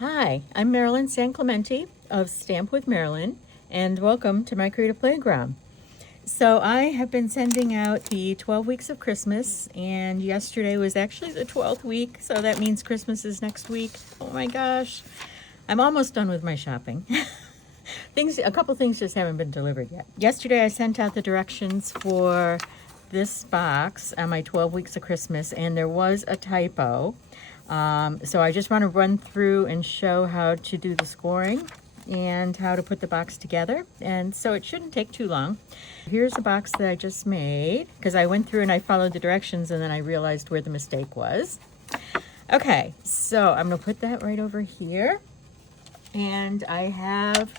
Hi, I'm Marilyn San Clemente of Stamp with Marilyn, and welcome to my Creative Playground. So I have been sending out the 12 weeks of Christmas, and yesterday was actually the 12th week, so that means Christmas is next week. Oh my gosh, I'm almost done with my shopping. A couple things just haven't been delivered yet. Yesterday I sent out the directions for this box on my 12 weeks of Christmas, and there was a typo. So I just want to run through and show how to do the scoring and how to put the box together. And so it shouldn't take too long. Here's a box that I just made because I went through and I followed the directions and then I realized where the mistake was. Okay, so I'm going to put that right over here. And I have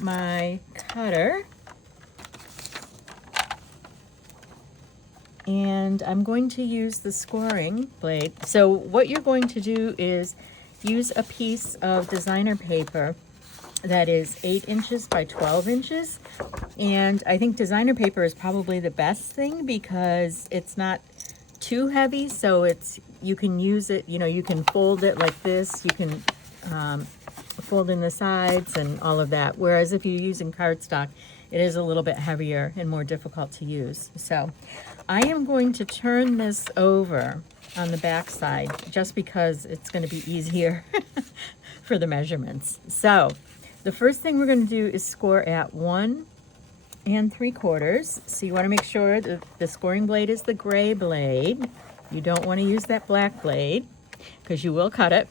my cutter. And I'm going to use the scoring blade. So what you're going to do is use a piece of designer paper that is 8 inches by 12 inches. And I think designer paper is probably the best thing because it's not too heavy, so you can use it, you can fold it like this, you can fold in the sides and all of that. Whereas if you're using cardstock, it is a little bit heavier and more difficult to use. So I am going to turn this over on the back side just because it's going to be easier for the measurements. So the first thing we're going to do is score at 1 3/4. So you want to make sure that the scoring blade is the gray blade. You don't want to use that black blade because you will cut it.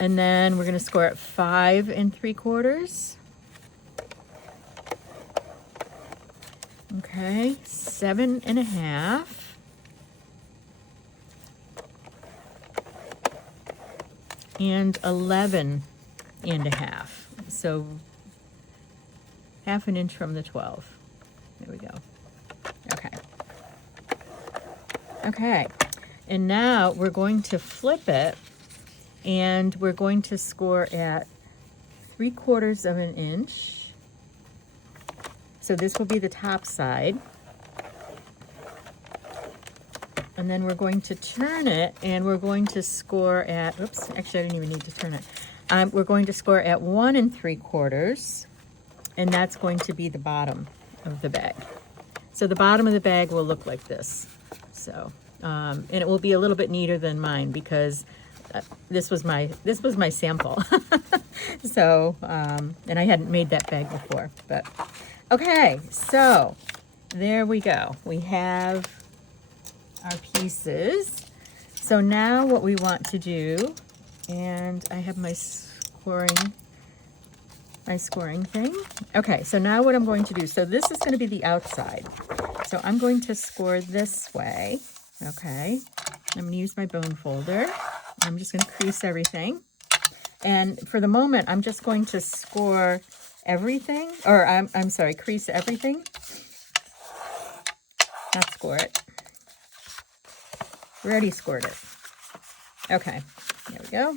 And then we're going to score at 5 3/4. Okay, 7 1/2. And 11 1/2. So 1/2 inch from the 12. There we go. Okay. Okay. And now we're going to flip it and we're going to score at 3/4 inch. So this will be the top side. And then we're going to turn it and we're going to score at, oops, actually I didn't even need to turn it. We're going to score at 1 3/4, and that's going to be the bottom of the bag. So the bottom of the bag will look like this. So, and it will be a little bit neater than mine because this was my sample. So, and I hadn't made that bag before, but okay, so there we go. We have our pieces. So now what we want to do, and I have my scoring thing. Okay, so now what I'm going to do, so this is going to be the outside. So I'm going to score this way. Okay, I'm going to use my bone folder. I'm just going to crease everything. And for the moment, I'm just going to score everything, or I'm sorry, crease everything. Not score it. We already scored it. Okay, there we go.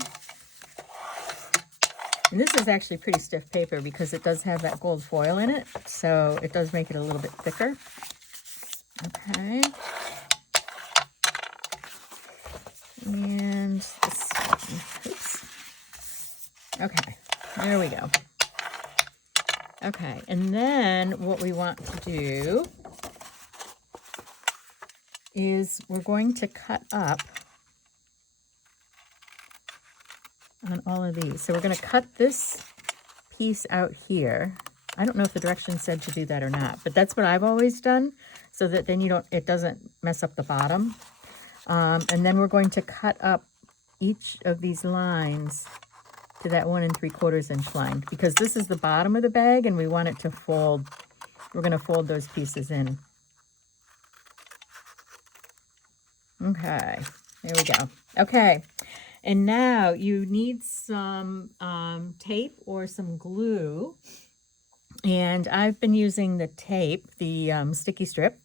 And this is actually pretty stiff paper because it does have that gold foil in it, so it does make it a little bit thicker. Okay. And this one, oops. Okay, there we go. Okay, and then what we want to do is we're going to cut up on all of these. So we're going to cut this piece out here. I don't know if the directions said to do that or not, but that's what I've always done so that then it doesn't mess up the bottom. And then we're going to cut up each of these lines to that 1 3/4 inch line because this is the bottom of the bag and we want it to fold. We're going to fold those pieces in. Okay, there we go. Okay, and now you need some tape or some glue. And I've been using the tape, the sticky strip.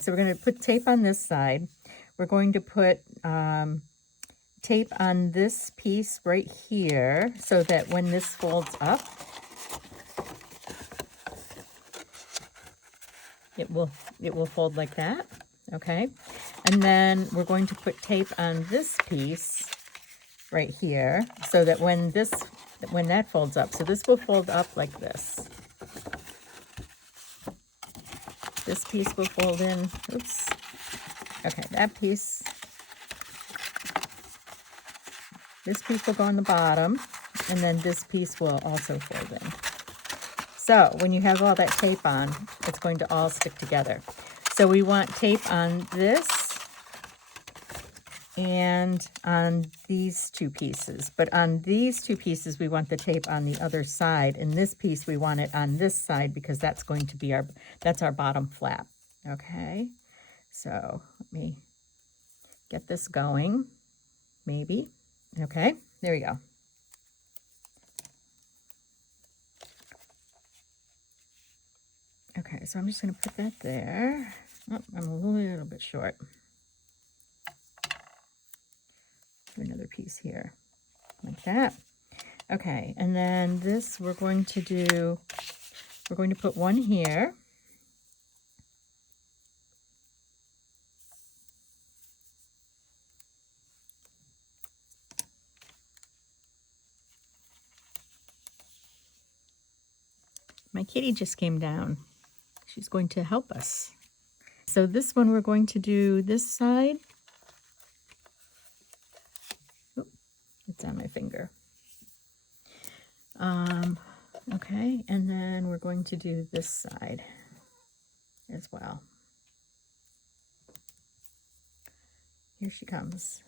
So we're going to put tape on this side. We're going to put tape on this piece right here so that when this folds up, it will fold like that. Okay, and then we're going to put tape on this piece right here, so that when that folds up, so this will fold up like this. This piece will fold in, oops. Okay, that piece, this piece will go on the bottom, and then this piece will also fold in. So when you have all that tape on, it's going to all stick together. So we want tape on this and on these two pieces. But on these two pieces, we want the tape on the other side. And this piece, we want it on this side because that's going to be that's our bottom flap. Okay, so let me get this going, maybe. Okay, there we go. Okay, so I'm just going to put that there. Oh, I'm a little bit short. Another piece here, like that. Okay, and then this we're going to put one here. My kitty just came down. She's going to help us. So this one we're going to do this side. Oop, it's on my finger. Okay, and then we're going to do this side as well. Here she comes.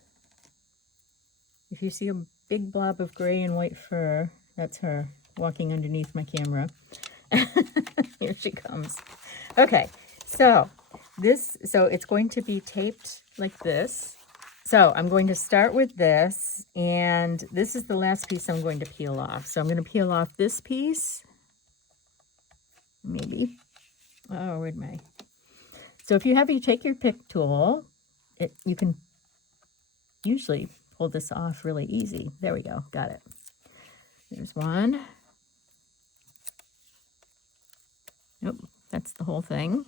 If you see a big blob of gray and white fur, that's her walking underneath my camera. Here she comes. Okay, so it's going to be taped like this. So I'm going to start with this, and this is the last piece I'm going to peel off. So I'm going to peel off this piece, maybe. Oh, where'd my... So if you take your pick tool, you can usually pull this off really easy. There we go, got it. There's one. Nope, that's the whole thing.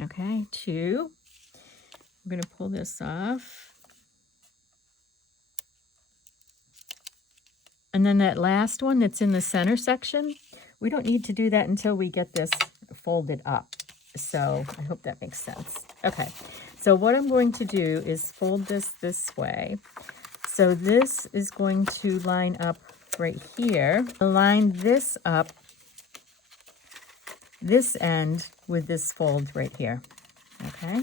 Okay, two. I'm going to pull this off. And then that last one that's in the center section, we don't need to do that until we get this folded up. So I hope that makes sense. Okay, so what I'm going to do is fold this way. So this is going to line up right here. Line this up, this end with this fold right here. Okay.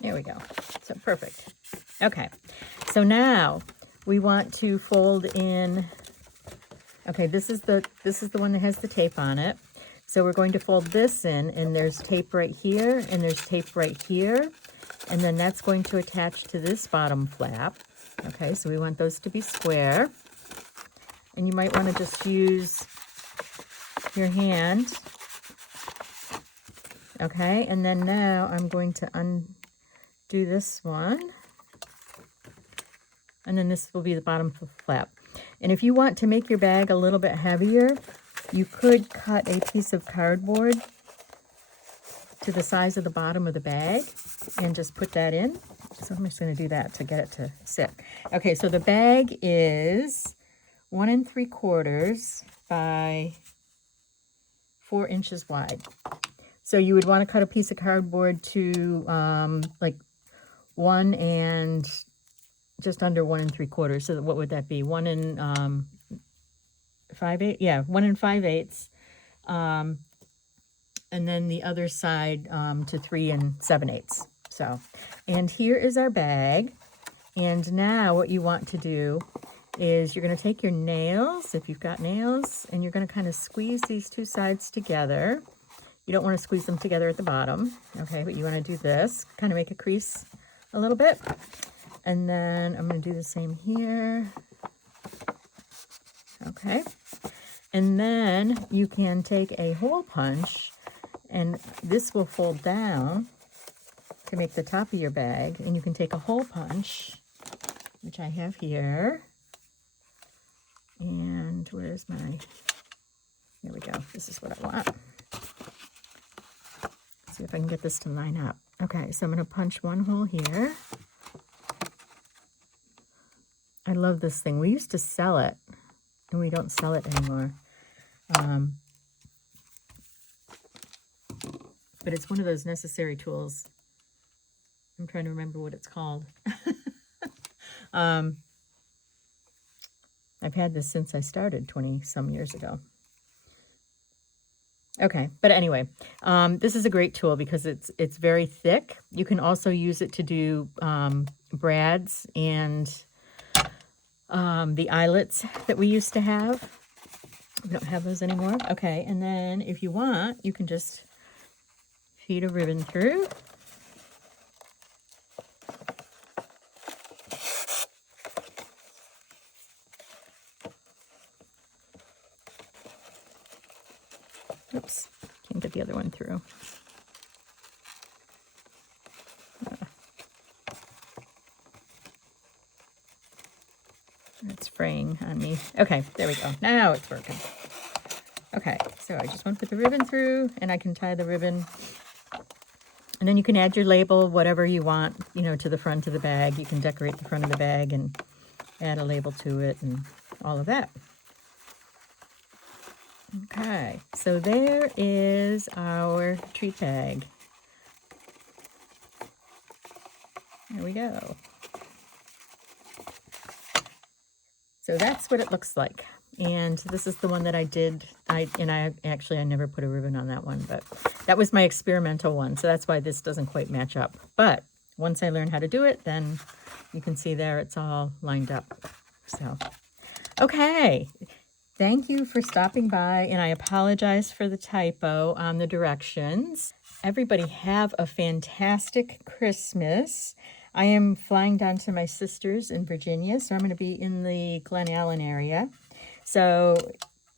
There we go. So perfect. Okay. So now we want to fold in. Okay, this is the one that has the tape on it. So we're going to fold this in, and there's tape right here, and there's tape right here, and then that's going to attach to this bottom flap. Okay, so we want those to be square. And you might want to just use your hand. Okay, and then now I'm going to undo this one. And then this will be the bottom flap. And if you want to make your bag a little bit heavier, you could cut a piece of cardboard to the size of the bottom of the bag and just put that in. So I'm just going to do that to get it to sit. Okay, so the bag is 1 3/4 by 4 inches wide. So you would want to cut a piece of cardboard to like 1 and just under 1 3/4. So what would that be? 1 and 5/8? Yeah, 1 5/8. And then the other side to 3 7/8. So, and here is our bag. And now what you want to do is you're going to take your nails, if you've got nails, and you're going to kind of squeeze these two sides together. You don't want to squeeze them together at the bottom, okay, but you want to do this, kind of make a crease a little bit. And then I'm going to do the same here. Okay. And then you can take a hole punch, and this will fold down to make the top of your bag. And you can take a hole punch, which I have here. And where's my There we go. This is what I want. See if I can get this to line up. Okay, so I'm going to punch one hole here. I love this thing. We used to sell it, and we don't sell it anymore. But it's one of those necessary tools. I'm trying to remember what it's called. I've had this since I started 20-some years ago. Okay, but anyway, this is a great tool because it's very thick. You can also use it to do brads and the eyelets that we used to have. We don't have those anymore. Okay, and then if you want, you can just feed a ribbon through. Oops, can't get the other one through. It's fraying on me. Okay, there we go. Now it's working. Okay, so I just want to put the ribbon through, and I can tie the ribbon. And then you can add your label, whatever you want, you know, to the front of the bag. You can decorate the front of the bag and add a label to it and all of that. Okay, so there is our treat bag. There we go. So that's what it looks like. And this is the one that I did. I never put a ribbon on that one, but that was my experimental one. So that's why this doesn't quite match up. But once I learn how to do it, then you can see there it's all lined up. So, okay. Thank you for stopping by, and I apologize for the typo on the directions. Everybody have a fantastic Christmas. I am flying down to my sister's in Virginia, so I'm going to be in the Glen Allen area. So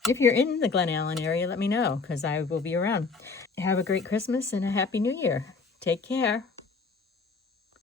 if you're in the Glen Allen area, let me know, because I will be around. Have a great Christmas and a Happy New Year. Take care.